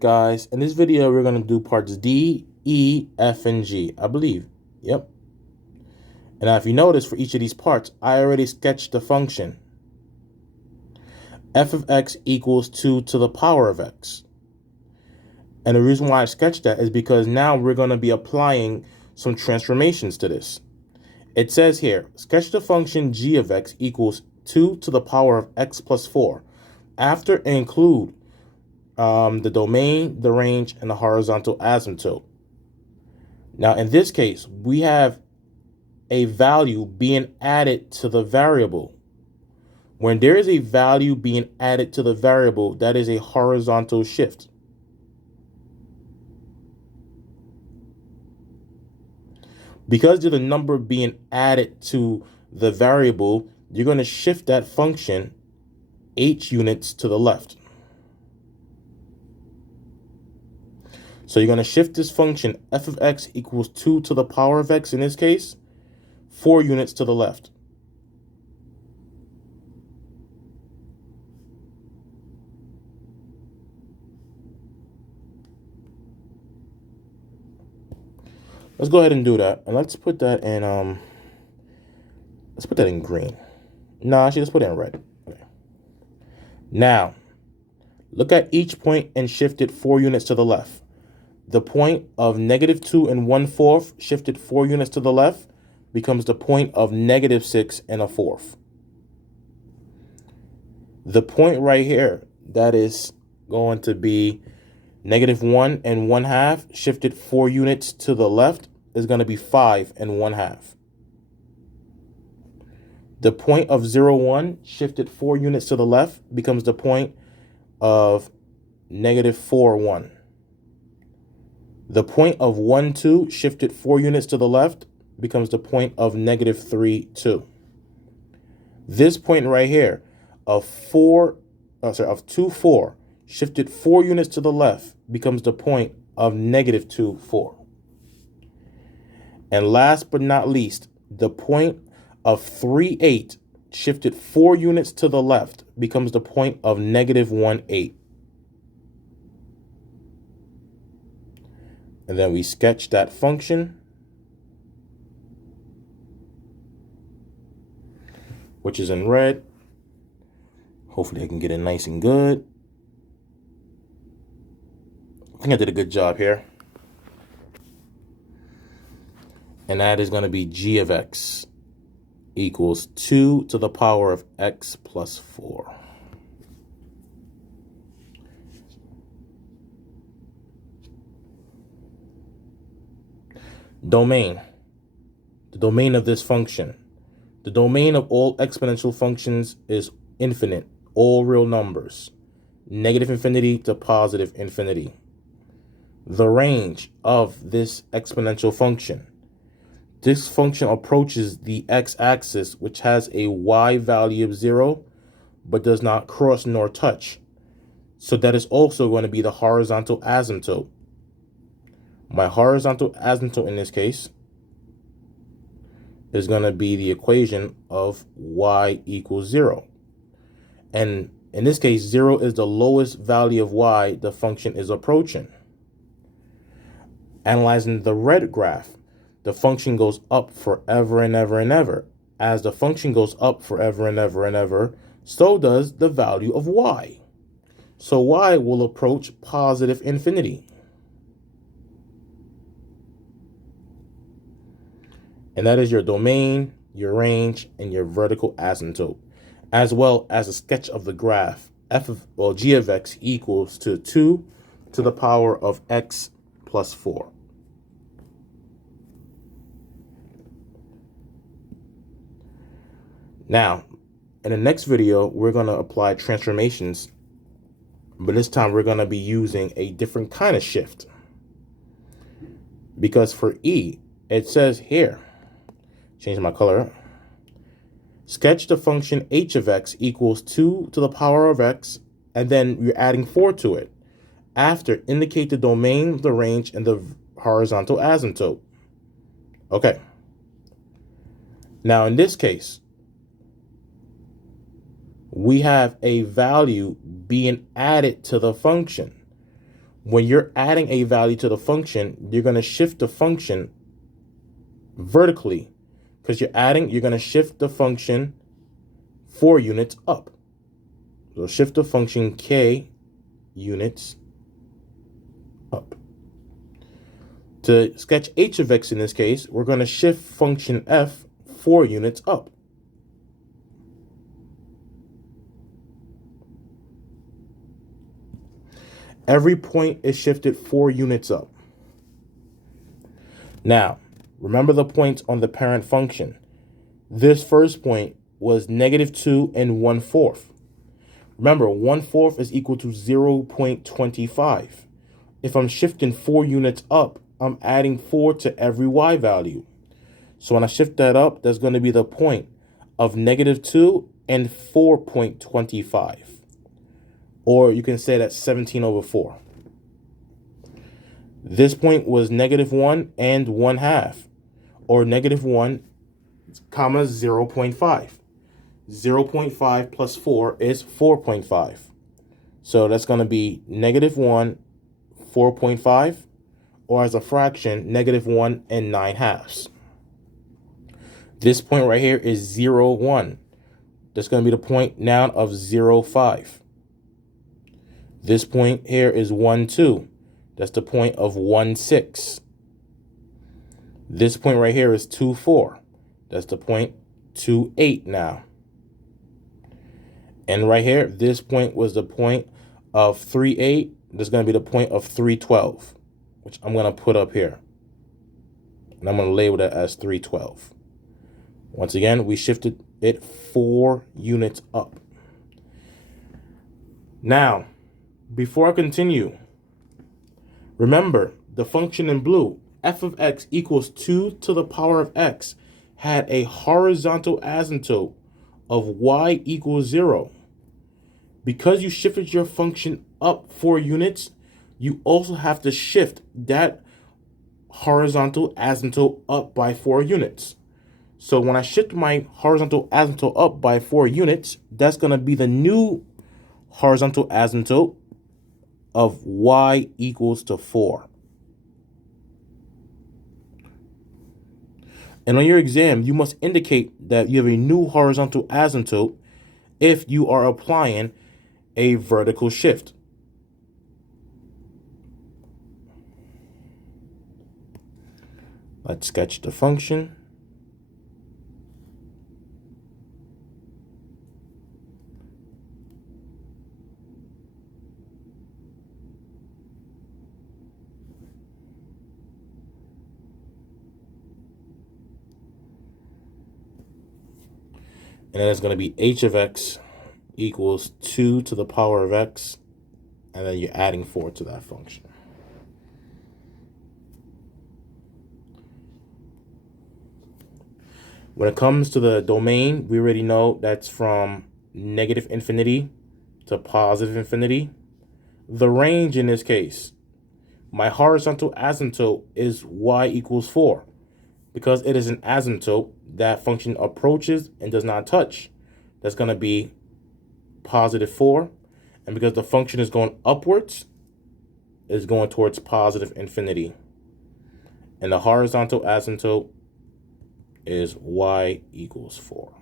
Guys, in this video, we're going to do parts D, E, F, and G, I believe. Yep. And now if you notice, for each of these parts, I already sketched the function. F of x equals 2 to the power of x. And the reason why I sketched that is because now we're going to be applying some transformations to this. It says here, sketch the function g of x equals 2 to the power of x plus 4. After include the domain, the range, and the horizontal asymptote. Now, in this case, we have a value being added to the variable. When there is a value being added to the variable, that is a horizontal shift. Because of the number being added to the variable, you're going to shift that function h units to the left. So you're going to shift this function f of x equals 2 to the power of x, in this case, 4 units to the left. Let's go ahead and do that. And let's put that in green. No, actually, let's put it in red. Okay. Now, look at each point and shift it 4 units to the left. The point of -2 1/4 shifted 4 units to the left becomes the point of -6 1/4. The point right here, that is going to be -1 1/2 shifted 4 units to the left is going to be 5 1/2. The point of 0 1 shifted 4 units to the left becomes the point of -4 1. The point of 1 2 shifted 4 units to the left becomes the point of -3 2. This point right here of 2 4 shifted 4 units to the left becomes the point of -2 4. And last but not least, the point of 3 8 shifted 4 units to the left becomes the point of -1 8. And then we sketch that function, which is in red. Hopefully I can get it nice and good. I think I did a good job here. And that is going to be g of x equals 2 to the power of x plus 4. Domain. The domain of this function. The domain of all exponential functions is infinite, all real numbers, -infinity to +infinity. The range of this exponential function. This function approaches the x-axis, which has a y value of 0, but does not cross nor touch. So that is also going to be the horizontal asymptote. My horizontal asymptote in this case is going to be the equation of y equals 0. And in this case, 0 is the lowest value of y the function is approaching. Analyzing the red graph, the function goes up forever and ever and ever. As the function goes up forever and ever and ever, so does the value of y. So y will approach +infinity. And that is your domain, your range, and your vertical asymptote, as well as a sketch of the graph. G of x equals to 2 to the power of x plus 4. Now, in the next video, we're going to apply transformations, but this time we're going to be using a different kind of shift. Because for E, it says here, change my color, sketch the function h of x equals 2 to the power of x, and then you're adding 4 to it. After, indicate the domain, the range, and the horizontal asymptote. Okay. Now, in this case, we have a value being added to the function. when you're adding a value to the function, you're going to shift the function vertically. Because you're going to shift the function 4 units up. So shift the function k units up. To sketch h of x in this case, we're going to shift function f 4 units up. Every point is shifted 4 units up. Now, remember the points on the parent function. This first point was -2 and 1/4. Remember, 1/4 is equal to 0.25. If I'm shifting 4 units up, I'm adding 4 to every y value. So when I shift that up, that's going to be the point of -2 and 4.25. Or you can say that's 17/4. This point was -1 and 1/2, or -1, comma 0.5. 0.5 plus 4 is 4.5. So that's going to be -1, 4.5, or as a fraction, -1 and 9/2. This point right here is 0, 1. That's going to be the point now of 0, 5. This point here is 1, 2. That's the point of 1, 6. This point right here is 2, 4. That's the point 2, 8 now. And right here, this point was the point of 3, 8. This is going to be the point of 3, 12, which I'm going to put up here. And I'm going to label that as 3, 12. Once again, we shifted it 4 units up. Now, before I continue, remember the function in blue, f of x equals 2 to the power of x, had a horizontal asymptote of y equals 0. Because you shifted your function up 4 units, you also have to shift that horizontal asymptote up by 4 units. So when I shift my horizontal asymptote up by 4 units, that's going to be the new horizontal asymptote of y equals to 4. And on your exam, you must indicate that you have a new horizontal asymptote if you are applying a vertical shift. Let's sketch the function. And then it's going to be h of x equals 2 to the power of x, and then you're adding 4 to that function. When it comes to the domain, we already know that's from -infinity to +infinity. The range in this case, my horizontal asymptote is y equals 4. Because it is an asymptote, that function approaches and does not touch. That's going to be +4. And because the function is going upwards, it's going towards +infinity. And the horizontal asymptote is y equals 4.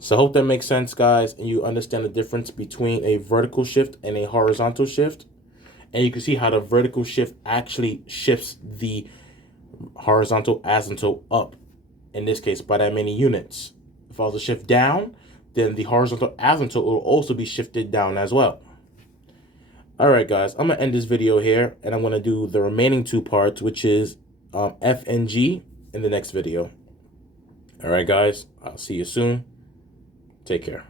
So I hope that makes sense, guys, and you understand the difference between a vertical shift and a horizontal shift. And you can see how the vertical shift actually shifts the horizontal asymptote up, in this case, by that many units. If I was to shift down, then the horizontal asymptote will also be shifted down as well. All right, guys, I'm going to end this video here, and I'm going to do the remaining 2 parts, which is F and G, in the next video. All right, guys, I'll see you soon. Take care.